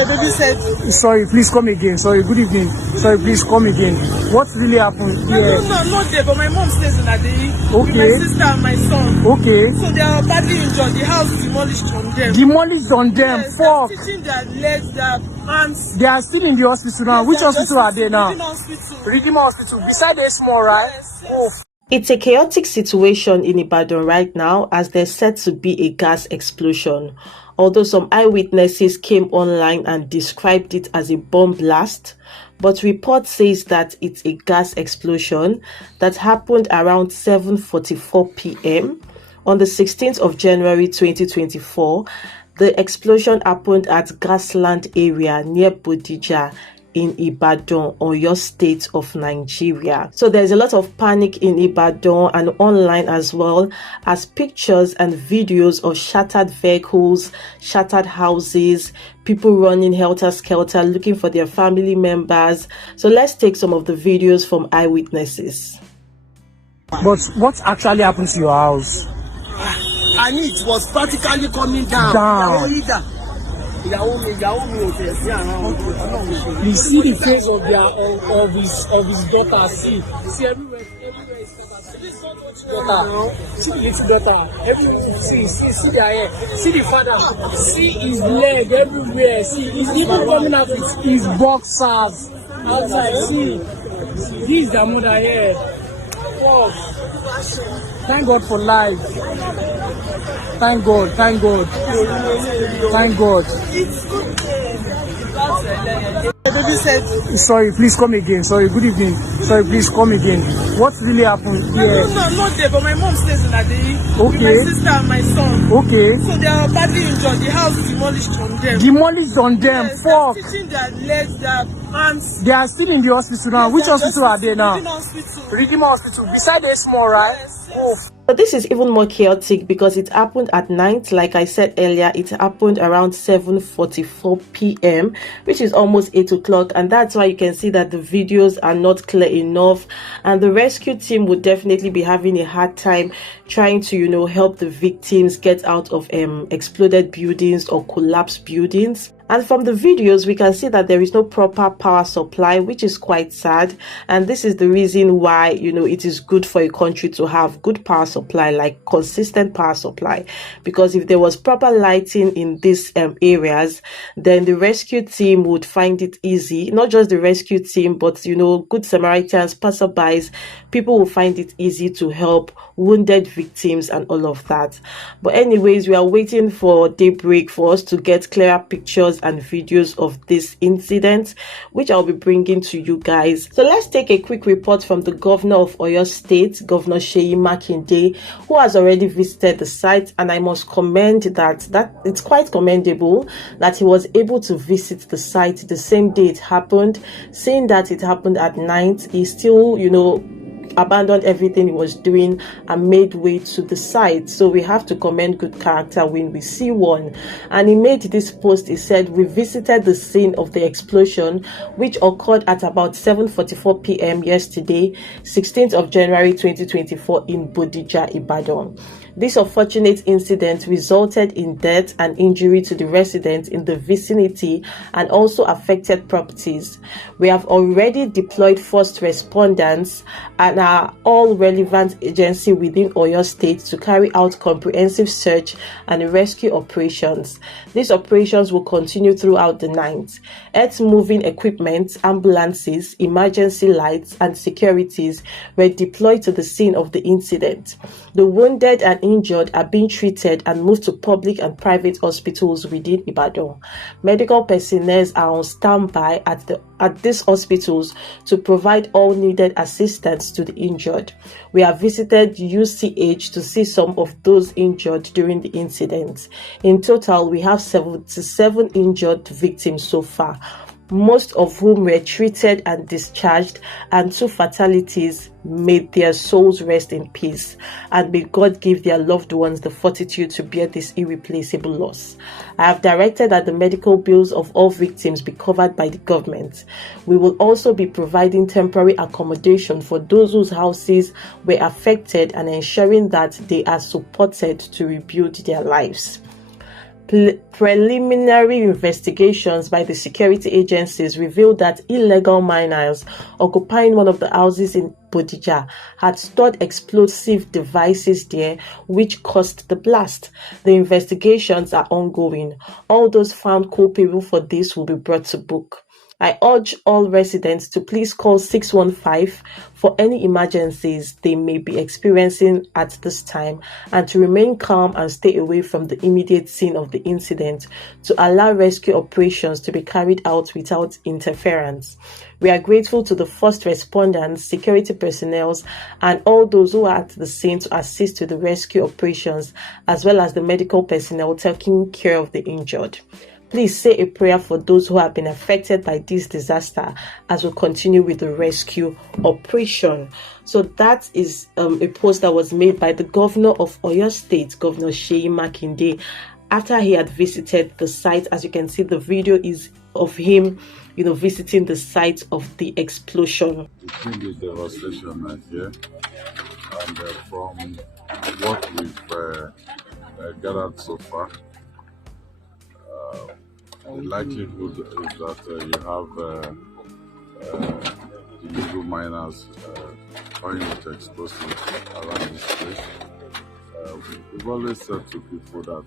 Baby said, Sorry, please come again. Sorry, good evening. Sorry, please come again. What really happened here? no, not there, but my mom stays in Adeyi with Okay. my sister and my son. Okay. So they are badly injured. The house demolished on them. Demolished on them. Yes, Fuck. they're stitching their legs, their hands. They are still in the hospital now. Yes, Which they hospital are they now? Redeemer Hospital. Redeemer Hospital. Beside the small, right? Yes, yes. Oh. It's a chaotic situation in Ibadan right now as there's said to be a gas explosion. Although some eyewitnesses came online and described it as a bomb blast, but report says that it's a gas explosion that happened around 7:44 p.m. on the 16th of January 2024. The explosion happened at Gasland area near Bodija in Ibadan, Oyo State of Nigeria. So there's a lot of panic in Ibadan and online as well, as pictures and videos of shattered vehicles, shattered houses, people running helter-skelter looking for their family members. So let's take some of the videos from eyewitnesses. But what actually happened to your house? And it was practically coming down. You see the face of their of his daughter. See everywhere is daughter. See the little daughter. Everywhere. See their hair. See the father. See his leg everywhere. See he's even coming out with his boxers outside. See this is their mother here. Wow. Thank God for life. Thank God. Thank God. Thank God. Baby said, Sorry, please come again. Sorry, good evening. Sorry, please come again. What really happened here? no, not there, but my mom stays in Adeyi with Okay. my sister and my son. Okay. So they are badly injured. The house demolished on them. Demolished on them. Yes, Fuck. they're stitching their legs, their hands. They are still in the hospital now. Which They're hospital are they now? Redeemer Hospital. Redeemer Hospital. Beside the small, right? Yes, yes. Oh. But this is even more chaotic because it happened at night. Like I said earlier, it happened around 7:44 p.m., which is almost 8 o'clock. And that's why you can see that the videos are not clear enough. And the rescue team would definitely be having a hard time trying to, help the victims get out of exploded buildings or collapsed buildings. And from the videos, we can see that there is no proper power supply, which is quite sad. And this is the reason why, it is good for a country to have good power supply, like consistent power supply. Because if there was proper lighting in these areas, then the rescue team would find it easy. Not just the rescue team, but, good Samaritans, passerbys, people will find it easy to help wounded victims and all of that. But anyways, we are waiting for daybreak for us to get clearer pictures and videos of this incident, which I'll be bringing to you guys. So let's take a quick report from the governor of Oyo State, Governor Seyi Makinde, who has already visited the site, and I must commend that it's quite commendable that he was able to visit the site the same day it happened. Seeing that it happened at night, he still abandoned everything he was doing and made way to the site. So we have to commend good character when we see one. And he made this post. He said, "We visited the scene of the explosion, which occurred at about 7:44 p.m. yesterday, 16th of January 2024 in Bodija, Ibadan. This unfortunate incident resulted in death and injury to the residents in the vicinity and also affected properties. We have already deployed first responders and are all relevant agencies within Oyo State to carry out comprehensive search and rescue operations. These operations will continue throughout the night. Earth-moving equipment, ambulances, emergency lights, and securities were deployed to the scene of the incident. The wounded and injured are being treated and moved to public and private hospitals within Ibadan. Medical personnel are on standby at these hospitals to provide all needed assistance to the injured. We have visited UCH to see some of those injured during the incident. In total, we have 77 injured victims so far, most of whom were treated and discharged, and 2 fatalities. May their souls rest in peace, and may God give their loved ones the fortitude to bear this irreplaceable loss. I have directed that the medical bills of all victims be covered by the government. We will also be providing temporary accommodation for those whose houses were affected and ensuring that they are supported to rebuild their lives. Preliminary investigations by the security agencies revealed that illegal miners occupying one of the houses in Bodija had stored explosive devices there, which caused the blast. The investigations are ongoing. All those found culpable for this will be brought to book. I urge all residents to please call 615 for any emergencies they may be experiencing at this time, and to remain calm and stay away from the immediate scene of the incident to allow rescue operations to be carried out without interference. We are grateful to the first responders, security personnel, and all those who are at the scene to assist with the rescue operations, as well as the medical personnel taking care of the injured. Please say a prayer for those who have been affected by this disaster as we continue with the rescue operation. So that is a post that was made by the governor of Oyo State, Governor Seyi Makinde, after he had visited the site. As you can see, the video is of him, visiting the site of the explosion. It's been the devastation here, and from what we've gathered so far, the likelihood is that you have illegal miners toying with explosives around this place. We've always said to people that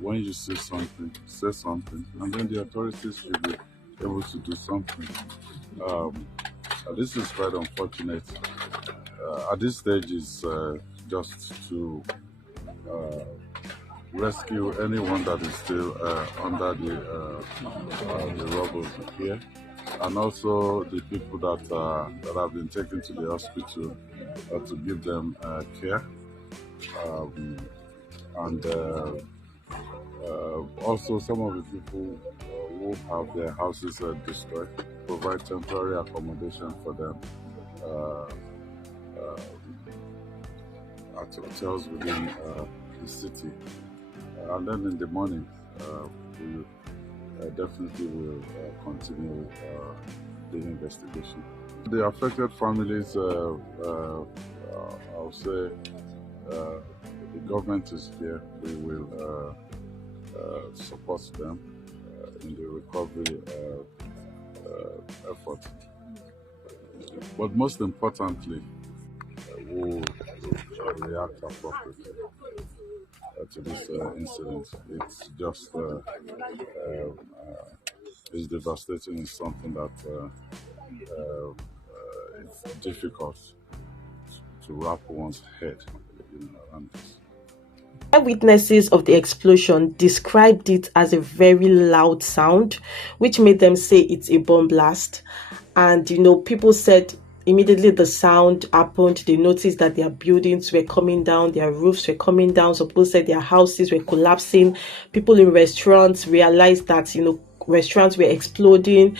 when you see something, say something, and then the authorities should be able to do something. This is quite unfortunate. At this stage, is just to rescue anyone that is still under the rubble here, and also the people that have been taken to the hospital to give them care, and also some of the people who have their houses destroyed, provide temporary accommodation for them at hotels within the city. And then in the morning, we definitely will continue the investigation. The affected families, I'll say, the government is here. We will support them in the recovery effort. But most importantly, we'll react appropriately to this incident. It's just it's devastating. It's something that it's difficult to wrap one's head around this. Eyewitnesses of the explosion described it as a very loud sound, which made them say it's a bomb blast. And people said immediately the sound happened, they noticed that their buildings were coming down, their roofs were coming down. Some people said their houses were collapsing. People in restaurants realized that restaurants were exploding,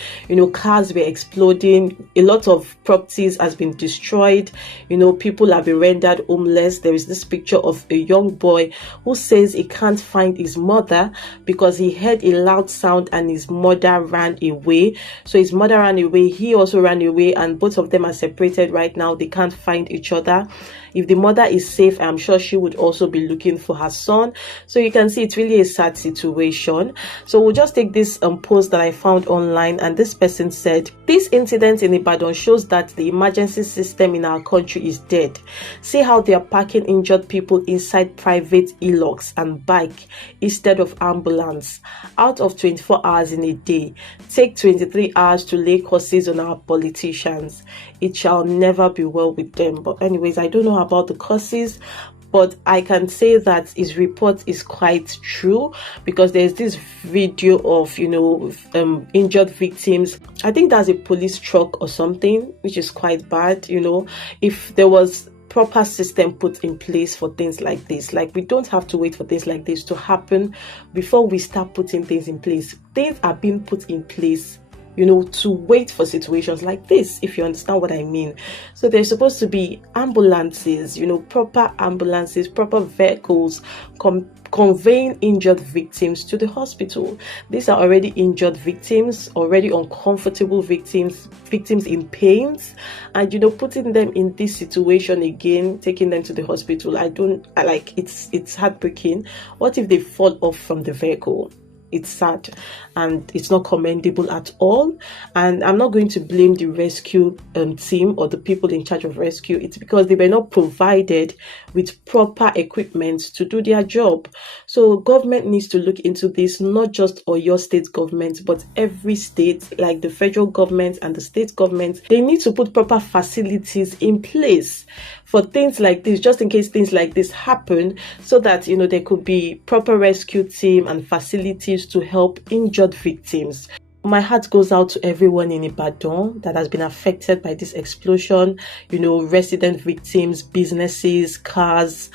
cars were exploding. A lot of properties has been destroyed. People have been rendered homeless. There is this picture of a young boy who says he can't find his mother because he heard a loud sound and his mother ran away. So his mother ran away, he also ran away, and both of them are separated right now. They can't find each other. If the mother is safe, I'm sure she would also be looking for her son. So you can see it's really a sad situation. So we'll just take this post that I found online, and this person said, this incident in Ibadan shows that the emergency system in our country is dead. See how they are parking injured people inside private e-logs and bike instead of ambulance. Out of 24 hours in a day, take 23 hours to lay curses on our politicians. It shall never be well with them. But anyways, I don't know about the curses, but I can say that his report is quite true, because there's this video of injured victims. I think that's a police truck or something, which is quite bad. If there was proper system put in place for things like this, like we don't have to wait for things like this to happen before we start putting things in place. Things are being put in place to wait for situations like this, if you understand what I mean. So there's supposed to be ambulances, proper ambulances, proper vehicles conveying injured victims to the hospital. These are already injured victims, already uncomfortable victims in pains, and putting them in this situation again, taking them to the hospital. It's heartbreaking. What if they fall off from the vehicle? It's sad and it's not commendable at all. And I'm not going to blame the rescue team or the people in charge of rescue. It's because they were not provided with proper equipment to do their job. So government needs to look into this, not just Oyo state government, but every state, like the federal government and the state government. They need to put proper facilities in place for things like this, just in case things like this happen, so that there could be proper rescue team and facilities to help injured victims. My heart goes out to everyone in Ibadan that has been affected by this explosion, resident victims, businesses, cars,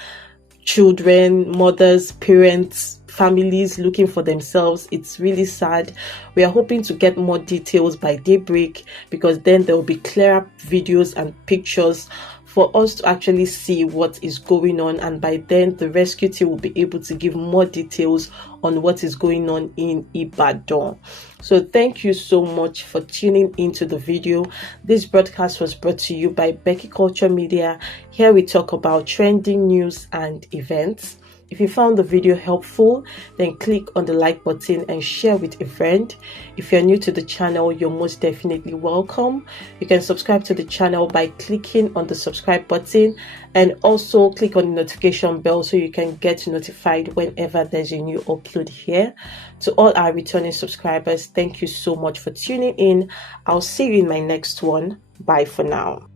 children, mothers, parents, families looking for themselves. It's really sad. We are hoping to get more details by daybreak, because then there will be clearer videos and pictures for us to actually see what is going on, and by then the rescue team will be able to give more details on what is going on in Ibadan. So thank you so much for tuning into the video. This broadcast was brought to you by Becky Culture Media. Here we talk about trending news and events. If you found the video helpful, then click on the like button and share with a friend. If you're new to the channel, you're most definitely welcome. You can subscribe to the channel by clicking on the subscribe button, and also click on the notification bell so you can get notified whenever there's a new upload here. To all our returning subscribers, thank you so much for tuning in. I'll see you in my next one. Bye for now.